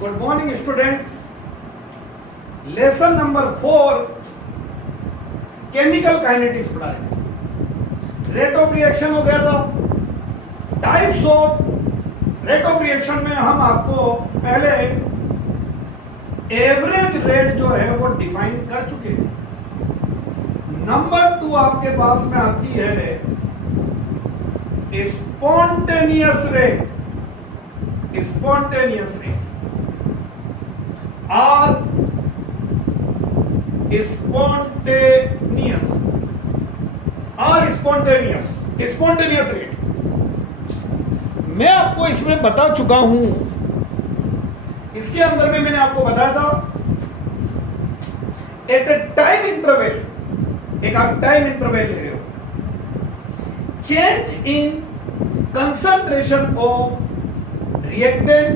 Good morning students. Lesson number 4 chemical kinetics पढ़ा रहे थे। रेट ऑफ रिएक्शन हो गया था। Types of rate of reaction में हम आपको पहले एवरेज रेट जो है वो डिफाइन कर चुके हैं। नंबर 2 आपके पास में आती है स्पॉन्टेनियस रेट। स्पॉन्टेनियस रेट और स्पॉन्टेनियस रेट मैं आपको इसमें बता चुका हूं। इसके अंदर में मैंने आपको बताया था एट ए टाइम इंटरवल, एक आप टाइम इंटरवल ले रहे हो, change in concentration of reactant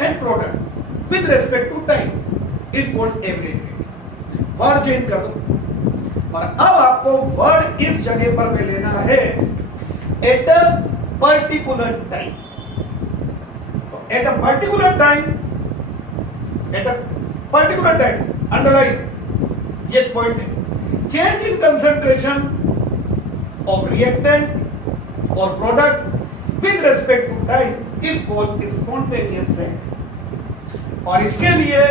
and product with respect to time is called average rate. Word change कर दो और अब आपको वर्ड इस जगह पर में लेना है एट अ पर्टिकुलर टाइम। तो at a particular time underline ये पॉइंट है। Change in concentration of reactant और product with respect to time is called spontaneous rate. और इसके लिए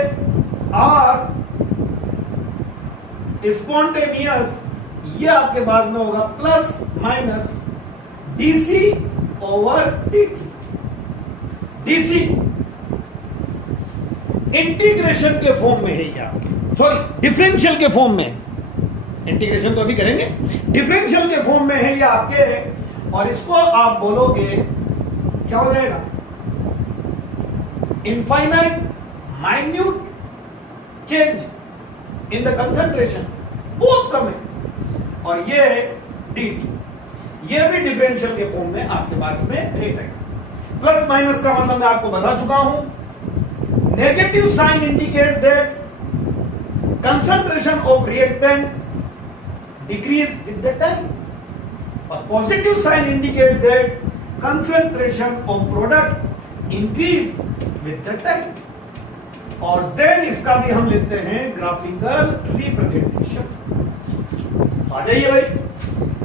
आर स्पॉन्टेनियस ये आपके पास में होगा plus minus DC over DT. DC integration के फॉर्म में है ये आपके, सॉरी डिफरेंशियल के फॉर्म में। इंटीग्रेशन तो अभी करेंगे, डिफरेंशियल के फॉर्म में है ये आपके। और इसको आप बोलोगे क्या हो जाएगा, infinite minute change in the concentration, बहुत कम है। और ये dt ये भी डिफरेंशियल के फॉर्म में आपके पास में रेट है। प्लस माइनस का मतलब मैं आपको बता चुका हूं। Negative sign indicate that concentration of reactant decrease with the time और positive sign indicate that concentration of product increase with the time. और देन इसका भी हम लेते हैं ग्राफिकल रिप्रेजेंटेशन। आ जाइए भाई,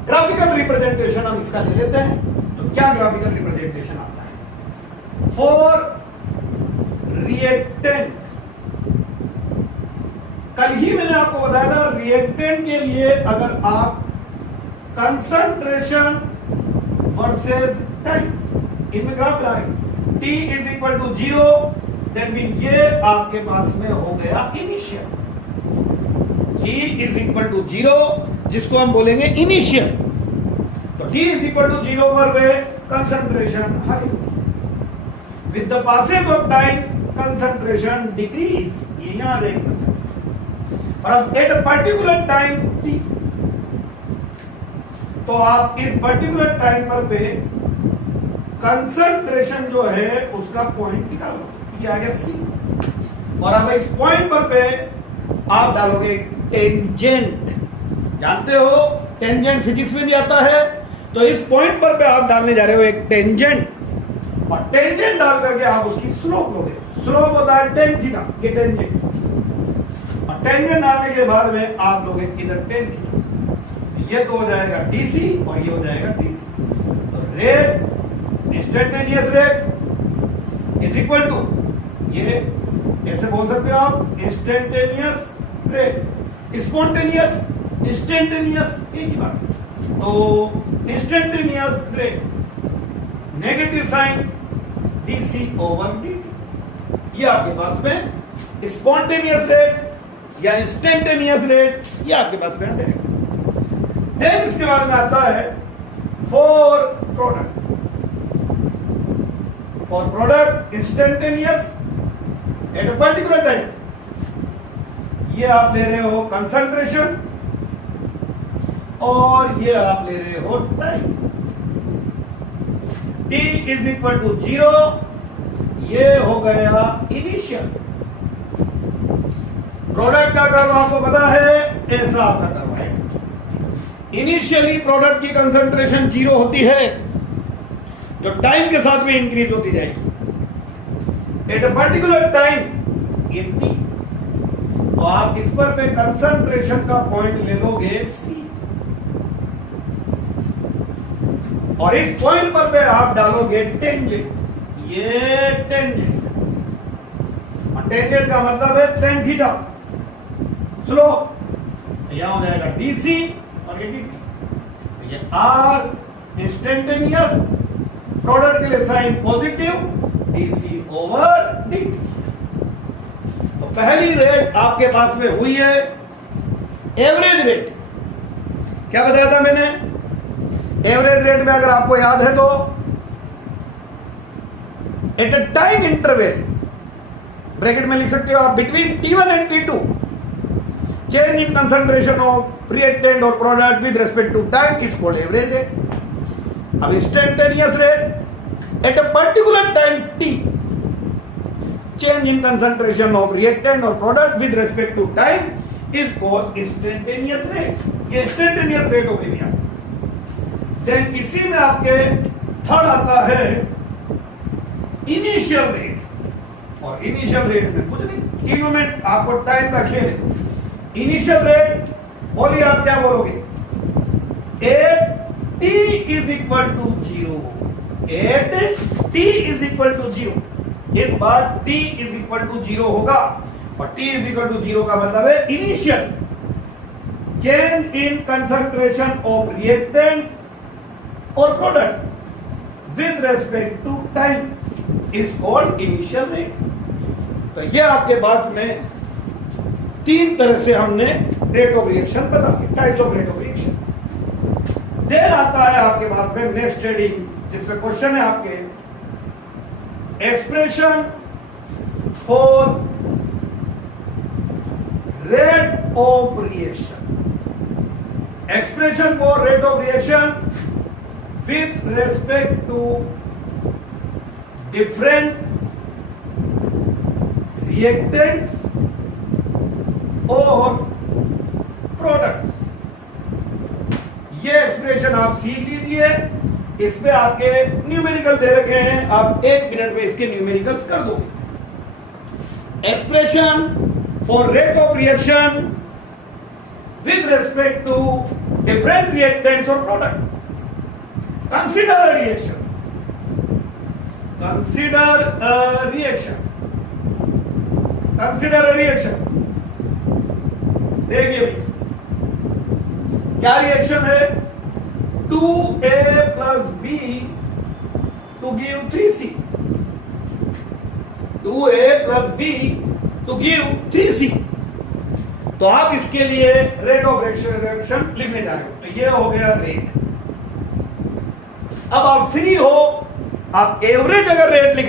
ग्राफिकल रिप्रेजेंटेशन हम इसका ले लेते हैं। तो क्या ग्राफिकल रिप्रेजेंटेशन आता है फॉर रिएक्टेंट। कल ही मैंने आपको बताया था रिएक्टेंट के लिए अगर आप कंसंट्रेशन वर्सेस टाइम इनमें ग्राफ बनाए, t is equal to 0, that mean ये आपके पास में हो गया initial. t is equal to 0 जिसको हम बोलेंगे इनिशियल। तो t इज इक्वल टू 0 पर वे concentration high, with the passage of time concentration decrease. ये यहां देख और अब at a particular time t, तो आप इस पर्टिकुलर टाइम पर पे कंसंट्रेशन जो है उसका पॉइंट निकालो, ये आ गया C। और अब इस पॉइंट पर पे आप डालोगे टेंजेंट। जानते हो टेंजेंट फिजिक्स में भी आता है। तो इस पॉइंट पर पे आप डालने जा रहे हो एक टेंजेंट और टेंजेंट डाल करके आप उसकी स्लोप लोगे। स्लोप होता है tan थीटा, ये टेंजेंट। और टेंजेंट डालने के बाद में आप लोगे इधर tan थीटा, ये तो हो जाएगा डीसी और ये हो जाएगा dt। तो rate instantaneous rate is equal to, ये ऐसे बोल सकते हो आप, इंस्टेंटेनियस रेट। स्पॉन्टेनियस इंस्टेंटेनियस एक ही बात है। तो instantaneous rate negative sign DC over dt, ये आपके पास में स्पॉन्टेनियस रेट या इंस्टेंटेनियस रेट, ये आपके पास में आता है। देन इसके बाद में आता है for product. For product instantaneous eight a particular time, ये आप ले रहे हो कंसंट्रेशन और ये आप ले रहे हो time. t is equal to 0, ये हो गया इनिशियल। प्रोडक्ट का कर्व आपको पता है, ऐसा आपका कर्व है। इनिशियली प्रोडक्ट की कंसंट्रेशन 0 होती है जो टाइम के साथ में इंक्रीज होती जाएगी। एट अ पर्टिकुलर टाइम ये टी। तो आप इस पर पे कंसंट्रेशन का पॉइंट ले लोगे सी, और इस पॉइंट पर पे आप डालोगे टेंजेंट, ये टेंजेंट, और टेंजेंट का मतलब है tan थीटा। स्लोप यहां हो जाएगा डीसी और ये डीटी। ये आर इंस्टेंटेनियस, प्रोडक्ट के लिए sign positive, DC over DT. तो पहली रेट आपके पास में हुई है एवरेज रेट। क्या बताया था मैंने? एवरेज रेट में अगर आपको याद है तो at a time interval, bracket में लिख सकते हो आप, between T1 and T2 change in concentration of reactant और product with respect to time is called average rate. अब instantaneous rate at a particular time T, change in concentration of reactant और product with respect to time is called instantaneous rate. ये instantaneous rate हो गई यहाँ। Then इसी में आपके third आता है इनिशियल रेट, और इनिशियल रेट में कुछ नहीं, तीनों में आपको टाइम का खेल है। इनिशियल रेट बोलिए आप क्या बोलोगे? At t is equal to 0, at t is equal to 0। इस बार t इज इक्वल टू 0 होगा, और t इज इक्वल टू 0 का मतलब है initial change in concentration of reactant और product with respect to time is called initial rate. तो ये आपके पास में तीन तरह से हमने रेट ऑफ रिएक्शन बता दिया, types of rate of reaction. Then आता है आपके पास में नेक्स्ट हेडिंग, जिसमें क्वेश्चन है आपके expression for rate of reaction. Expression for rate of reaction with respect to different reactants और products। ये एक्सप्रेशन आप सीख लीजिए। इसमें आपके न्यूमेरिकल दे रखे हैं, आप 1 मिनट में इसके न्यूमेरिकल्स कर दोगे। Expression for rate of reaction with respect to different reactants और product. Consider a reaction. Consider a reaction. Consider a reaction. देखिए भाई, क्या रिएक्शन है? 2A plus B to give 3C. 2A plus B to give 3C. तो आप इसके लिए rate of reaction लिखने जा रहे हो। तो ये हो गया रेट। अब आप फ्री हो, आप एवरेज अगर रेट लिख